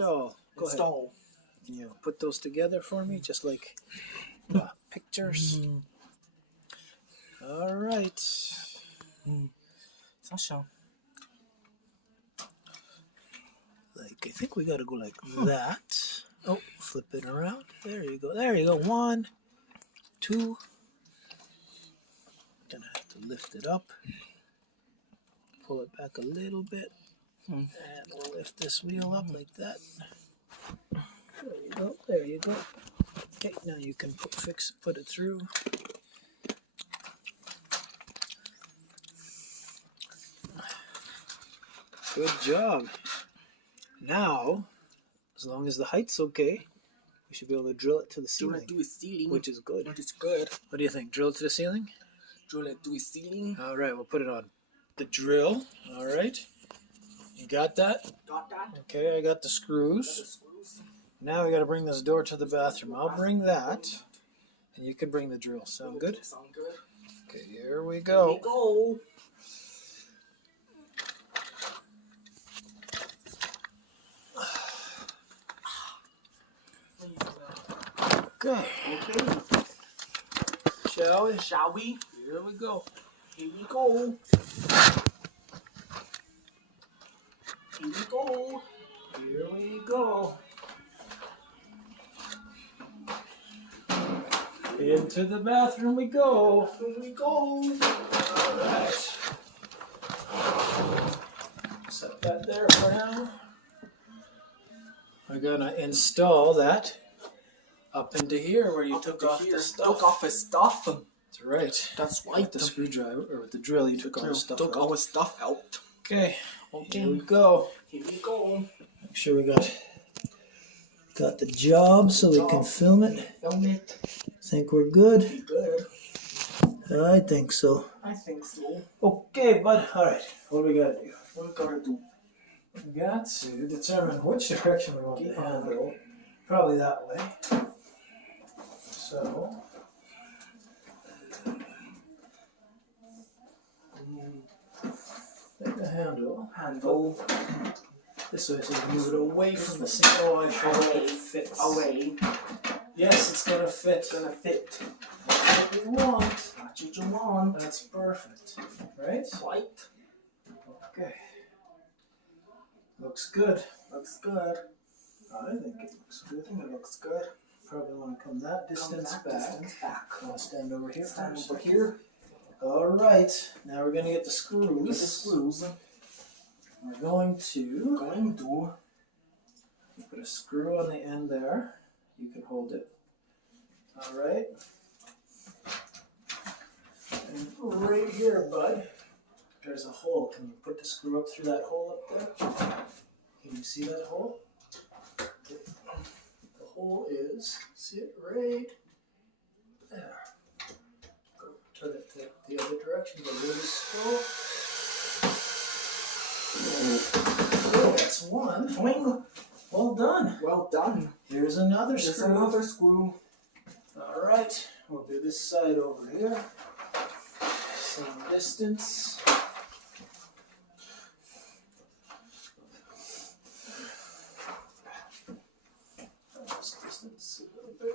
install. Go Install. ahead. Can you put those together for me, just like pictures? All right. Sasha. Like, I think we got to go like that. Oh, flip it around. There you go. There you go. 1, 2. Gonna have to lift it up. Pull it back a little bit. And we'll lift this wheel up like that. There you go. There you go. Okay, now you can put it through. Good job. Now, as long as the height's okay, we should be able to drill it to the ceiling. Drill it to the ceiling. Which is good. Which is good. What do you think? Drill it to the ceiling? Drill it to the ceiling. All right, we'll put it on the drill. All right. You got that? Got that. Okay, I got the screws. Now we got to bring this door to the bathroom. I'll bring that, and you can bring the drill. Sound good? Sound good. Okay, here we go. Here we go. Okay. Okay. Shall we? Shall we? Here we go. Here we go. Here we go. Here we go. Into the bathroom we go. Here we go. All right. Set that there for now. We're gonna install that up into here where you took off the stuff. Took off his stuff. That's right. That's right. With the screwdriver or with the drill, you took all the stuff Took out. all his stuff out. Okay. Okay. Here we go. Here we go. Make sure we got the job so we can film it. Film it. Think we're good? Be good. I think so. I think so. Okay, bud. All right. What do we got to do? What we gotta do? We got to determine which direction we want the handle. Probably that way. So. Take the handle. This way, so you move it away from the sink. Oh, I sure hope it fits. Away. Yes, it's gonna fit. It's gonna fit. That's what we want. That's what you want. That's perfect. Right? Right. Okay. Looks good. Looks good. I think it looks good. I think it looks good. Probably want to come that distance back. I'll Stand over here. stand over here. All right. Now we're gonna get the screws. Get the screws. We're going to put a screw on the end there. You can hold it. All right. And right here, bud, there's a hole. Can you put the screw up through that hole up there? Can you see that hole? The hole is, see it right there. Go turn it the other direction, go really slow. Oh, that's one. Swing. Well done. Well done. Here's another There's screw. another screw. All right. We'll do this side over here. Same distance. This distance a little bit.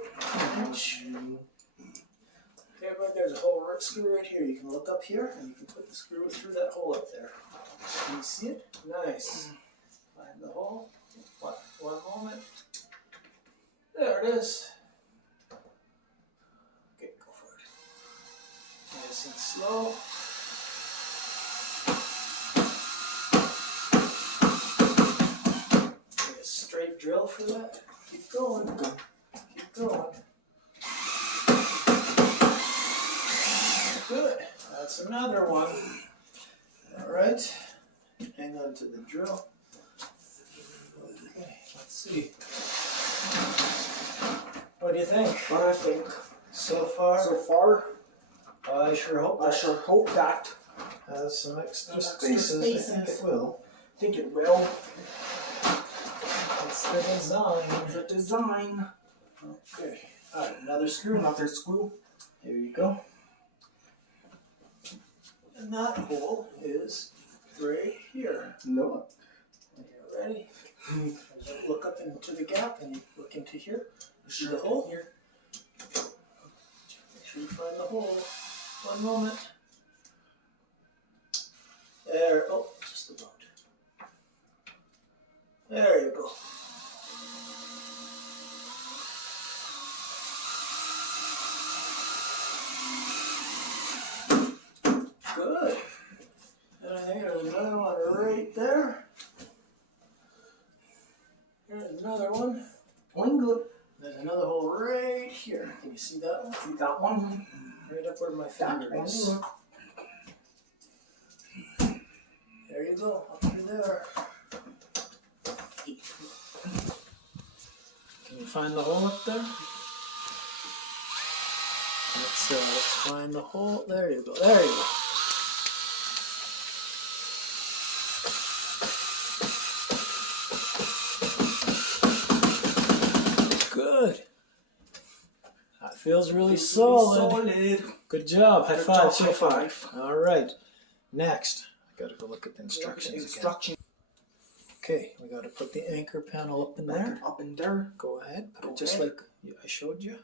Inch. Okay, but there's a hole screw right here. You can look up here and you can put the screw through that hole up there. Can you see it? Nice. Find the hole. One moment. There it is. Okay, go for it. Nice and slow. Get a straight drill for that. Keep going. Keep going. Good. That's another one. All right. Hang on to the drill. Okay, let's see. What do you think? What I think. So far? So far, I sure hope I sure hope that has some extra Extra spaces. I think it will. I think it will. It's the design. The design. Okay. All right, another screw. Another screw. Here you go. And that hole is right here. No. Are you ready? Look up into the gap and you look into here. You see the hole? Here. Make sure you find the hole. One moment. There, oh, just about. There you go. Good. And I think there's another one right there. Here's another one. Going good. There's another hole right here. Can you see that one? See that one? Right up where my That finger one. is. There you go, up through there. Can you find the hole up there? Let's find the hole. There you go. There you go. Good. That feels really solid. Good job. High five. High five. All right. Next, I gotta go look at the instructions again. Okay, we gotta put the anchor panel up in there. Up in there. Go ahead. Put it just like I showed you.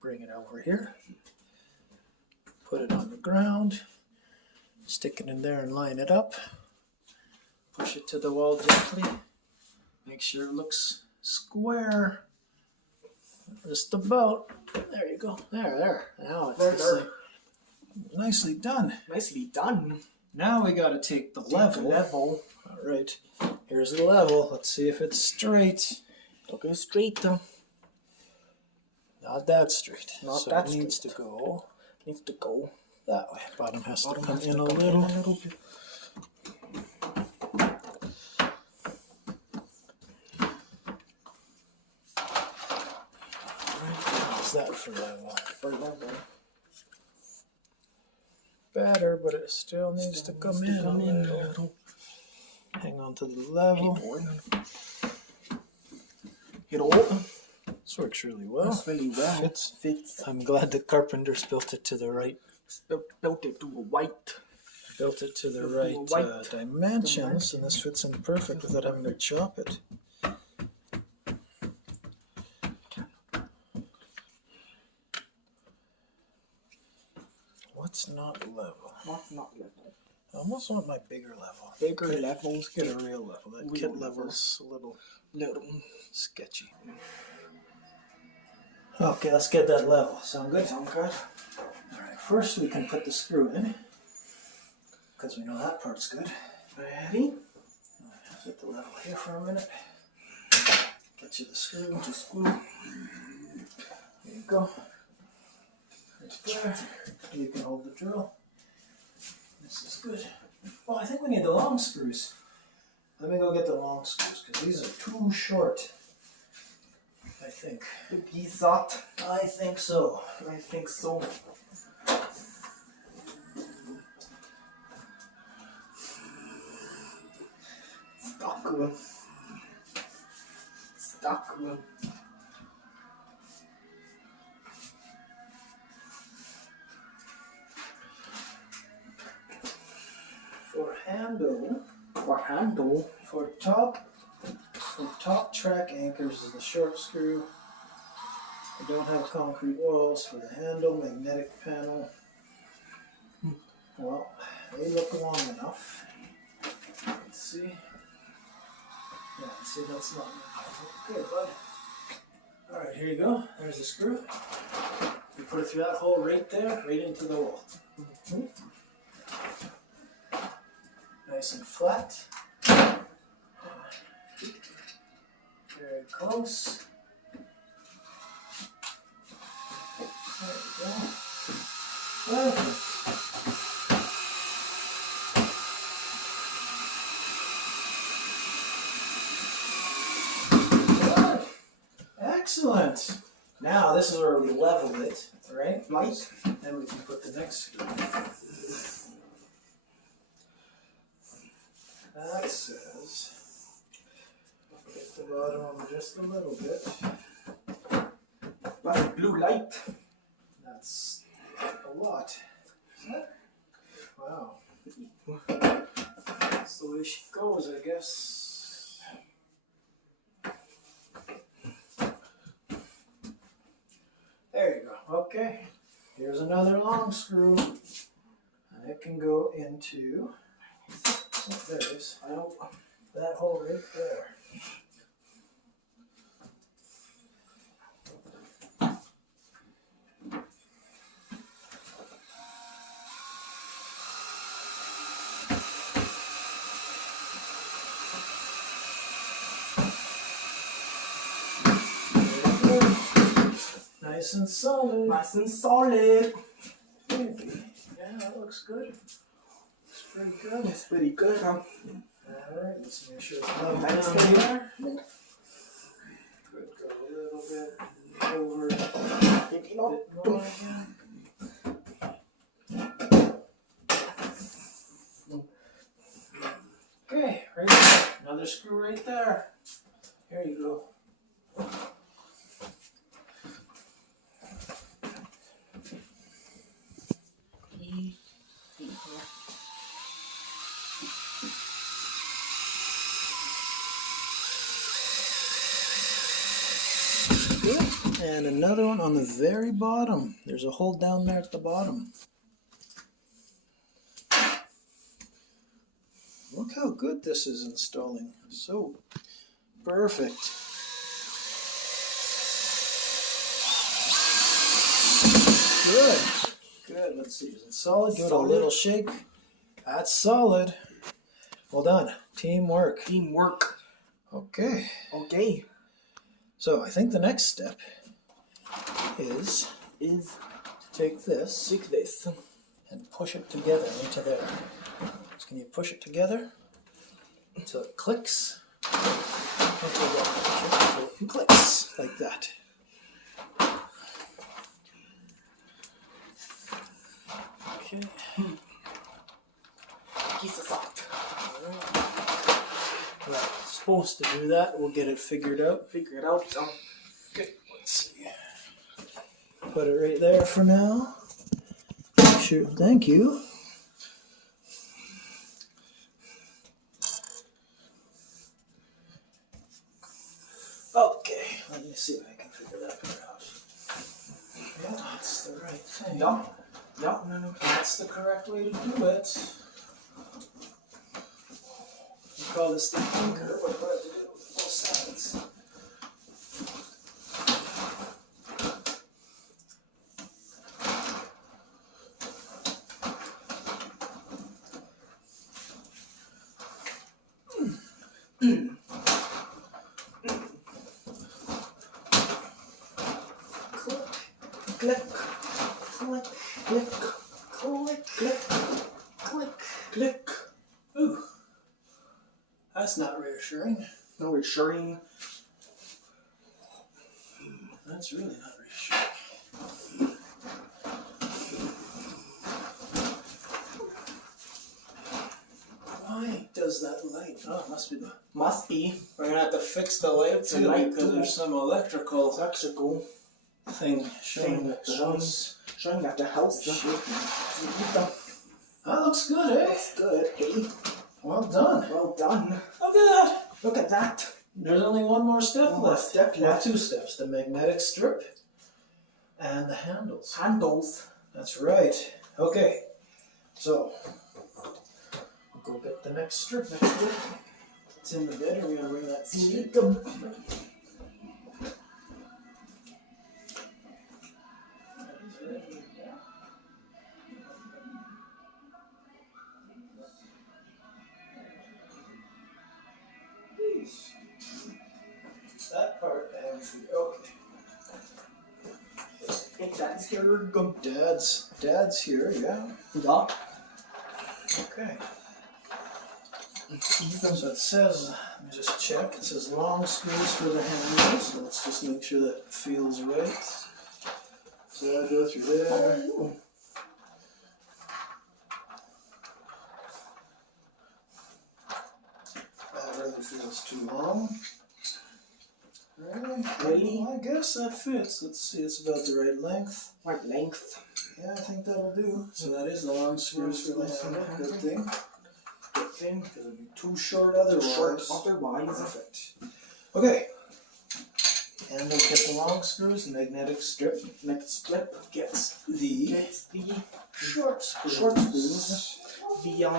Bring it over here. Put it on the ground. Stick it in there and line it up. Push it to the wall gently. Make sure it looks square. Just about. There you go. There. Now it's There. nicely done. Nicely done. Now we gotta take the level. All right. Here's the level. Let's see if it's straight. Looking straight though. Not that straight. Not so that it needs straight. to go Needs to go. that way. Bottom has to Bottom come has in to a come little. in a little bit. How's that for level? For level. Better, but it still needs to come in a little. Hang on to the level. It all This works really well. That's really well. Fits. I'm glad the carpenters built it to the right. Built it to a white. Built it to the Built right to a white dimensions, and this fits in perfect without having to chop it. What's not level? What's not level? I almost want my bigger level. Bigger Let's levels. get a real level. That Real kit level. level's a little sketchy. Okay, let's get that level. Sound good? Sound good? Alright, first we can put the screw in, because we know that part's good. Ready? Set the level here for a minute. Get you the screw. The screw. There you go. Right there. You can hold the drill. This is good. Oh, I think we need the long screws. Let me go get the long screws, because these are too short. I think. The piece out. I think so. I think so. Stuck. Stuck. For top track anchors is the short screw. I don't have concrete walls. For the handle, magnetic panel. Well, they look long enough. Let's see. Yeah, see, that's not enough. Okay, bud. Alright, here you go. There's the screw. You put it through that hole right there, right into the wall. Nice and flat. Very close. There we go. Perfect. Good. Excellent. Now this is where we level it, right? Right. Then we can put the next screw. That says, get the bottom over just a little bit. That's a blue light. That's a lot. Isn't it? Wow. That's the way she goes, I guess. Okay, here's another long screw. And it can go into, there it is, that hole right there. Nice and solid. Nice and solid. Maybe. Yeah, that looks good. Looks pretty good. That's pretty good, huh? Alright, let's make sure it's not Nice down good. here. Good, go a little bit over. Maybe not. Bit more again. Okay, right there. Another screw right there. Here you go. Good. And another one on the very bottom. There's a hole down there at the bottom. Look how good this is installing. So perfect. Good. Good. Let's see. Is it solid? Give it a little shake. That's solid. Well done. Teamwork. Teamwork. Okay. Okay. So I think the next step is To take this take this. and push it together into there. So can you push it together until it clicks? Until it clicks like that. Okay. Piece of soft. Right. Supposed to do that. We'll get it figured out. Figure it out. Okay. Let's see. Put it right there for now. Sure. Thank you. Okay. Let me see if I can figure that part out. Yeah, that's the right thing. Yeah. Yeah. No. That's the correct way to do it. We call this the anchor, but what I have to do with both sides. Click. Click. Click. Click. Click. Click. Click. Ooh, that's not reassuring. No reassuring. That's really not reassuring. Why does that light? Oh, it must be the. Must be. We're gonna have to fix the light The too light because too. there's some electrical Electrical. thing showing that the house. Showing at the house. That looks good, eh? Looks good. Hey. Well done. Well done. Look at that. Look at that. There's only one more step One more left. step Well, left. 2 steps. The magnetic strip and the handles. Handles. That's right. Okay. So, we'll go get the next strip. It's in the bed. Are we going to bring that seat? Please. That part and okay. If that's your gum. Dad's here, yeah. Yeah. Okay. So it says, let me just check. It says long screws for the handles. So let's just make sure that feels right. So I go through there. Oh. That really feels too long. Really? Well, I guess that fits. Let's see, it's about the right length. Right length. Yeah, I think that'll do. So that is the long screws for the handle. Good thing. Good thing. Because it'd be too short otherwise. Short otherwise. Perfect. Okay. handle get the long screws, the magnetic strip gets the the short screws. short screws via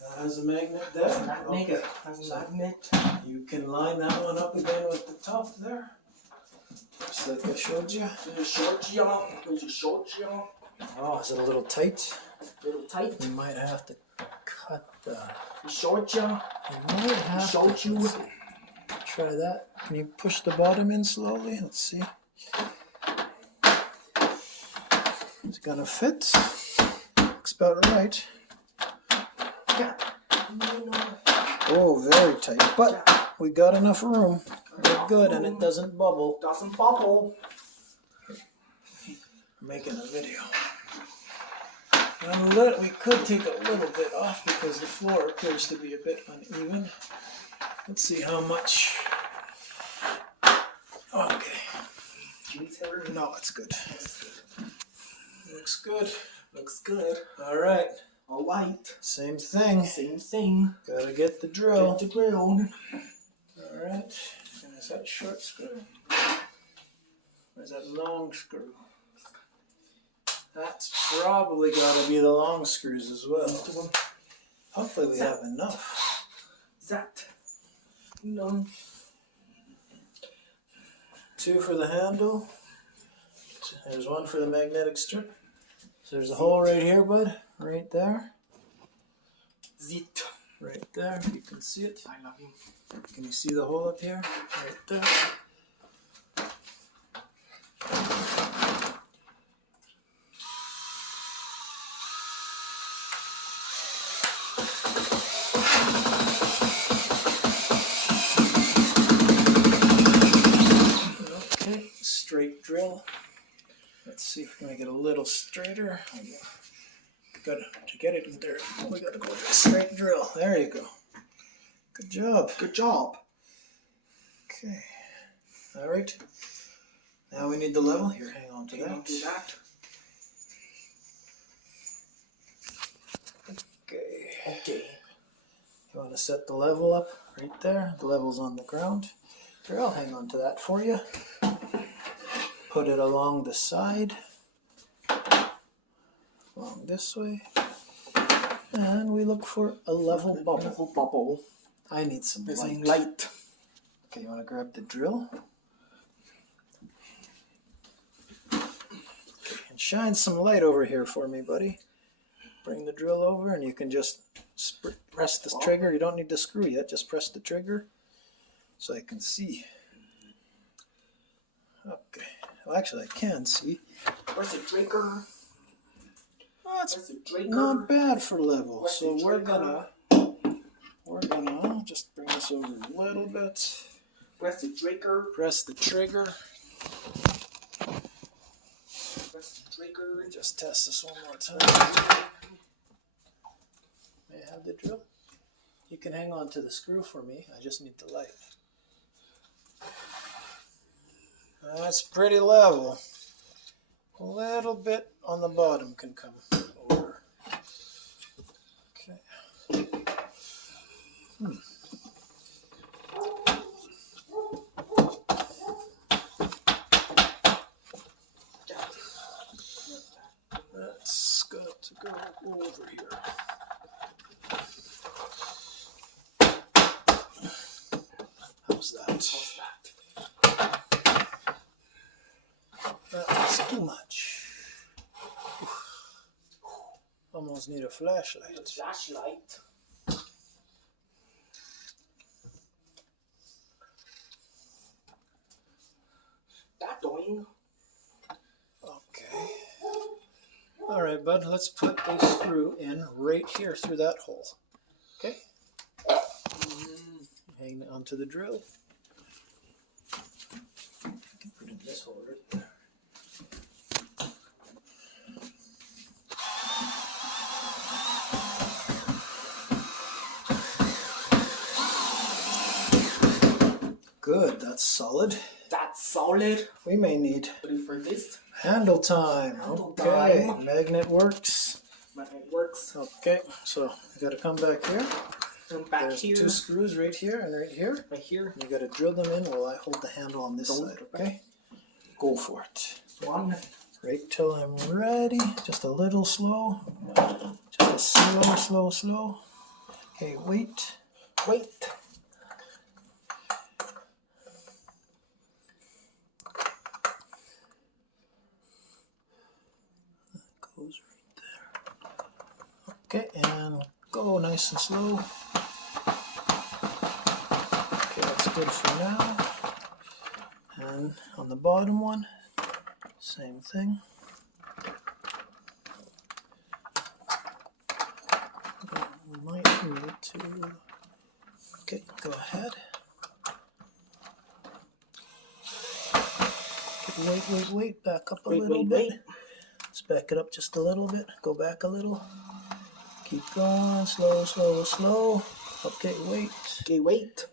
That has a magnet there. Okay. has a magnet. You can line that one up again with the top there. Just like I showed you. Oh, is it a little tight? Little tight. We might have to cut the. Short ya. We might have to. Let's see. Try that. Can you push the bottom in slowly? Let's see. It's gonna fit. Looks about right. Yeah. Oh, very tight. But we got enough room. We're good, and it doesn't bubble. Doesn't bubble. Making a video. And we could take a little bit off because the floor appears to be a bit uneven. Let's see how much. Okay. No, it's good. Looks good. Looks good. All right. All right. Same thing. Same thing. Gotta get the drill. Get the drill. All right. And is that a short screw? Or is that long screw? That's probably gotta be the long screws as well. Hopefully we have enough. That. No. 2 for the handle. There's 1 for the magnetic strip. So there's a hole right here, bud. Right there. Zit. Right there. You can see it. I love you. Can you see the hole up here? Right there. Okay, straight drill. Let's see if we can make it a little straighter. Got to get it in there. We gotta go with a straight drill. There you go. Good job. Good job. Okay. All right. Now we need the level. Here, hang on to Hang on that. to that. Okay. Okay. You want to set the level up right there. The level's on the ground. Here, I'll hang on to that for you. Put it along the side. Along this way. And we look for a level bubble. Level bubble. I need some There's light. some light. Okay, you want to grab the drill? Okay, and shine some light over here for me, buddy. Bring the drill over and you can just press the trigger. You don't need to screw yet, just press the trigger so I can see. Okay, well actually I can see. Where's the trigger? Oh, it's Where's the trigger? not bad for level. Where's So the we're trigger? gonna just bring this over a little bit. Where's the trigger? Press the trigger. Where's the trigger? Just test this one more time. May I have the drill? You can hang on to the screw for me. I just need the light. That's pretty level. A little bit on the bottom can come over. Okay. That's got to go over here. How's that? That's too much. Almost need a flashlight. Flashlight. That doing. Okay. All right, bud. Let's put a screw in right here through that hole. Okay. Hang onto the drill. I can put it in this hole right there. Good, that's solid. That's solid. We may need Ready for this? handle time. Handle Okay, time. magnet works. But it works. Okay, so you gotta come back here. And back There's here. 2 screws right here and right here. Right here. You gotta drill them in while I hold the handle on this side, okay? Go for it. 1. Right till I'm ready. Just a little slow. Just a slow. Okay, wait. Wait. Goes right there. Okay, and go nice and slow. Okay, that's good for now. And on the bottom one, same thing. We might need to. Okay, go ahead. Okay, wait. Back up a little bit. Let's back it up just a little bit. Go back a little. Keep going. Slow. Okay, wait. Okay, wait.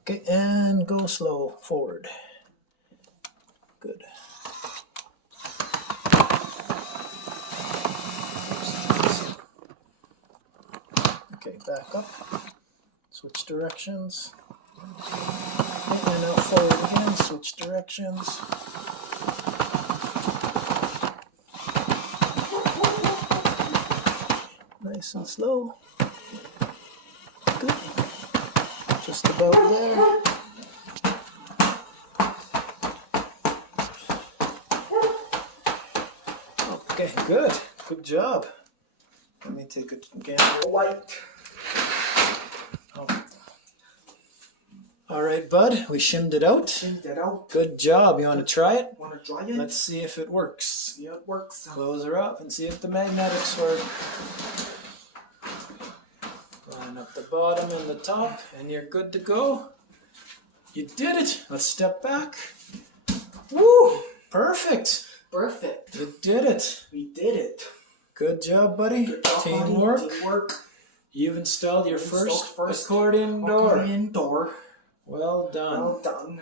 Okay, and go slow forward. Good. Okay, back up. Switch directions. Okay, and now forward again. Switch directions. Nice and slow. Good. Just about there. Okay, good. Good job. Let me take a gander. White. Oh. All right, bud. We shimmed it out. Shimmed it out. Good job. You want to try it? Want to try it? Let's see if it works. See how it works. Close her up and see if the magnetics work. Line up the bottom and the top, and you're good to go. You did it. Let's step back. Woo! Perfect. Perfect. You did it. We did it. Good job, buddy. Good job, Teamwork. buddy. Teamwork. You've installed your first accordion Accordion door. door. Well done. Well done.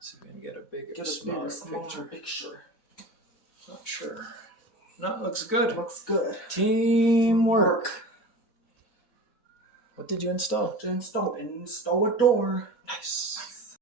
So we can get a bigger, Get a smaller bigger, smaller picture. picture. Not sure. That looks good. Looks good. Teamwork. What did you install? Install a door. Nice.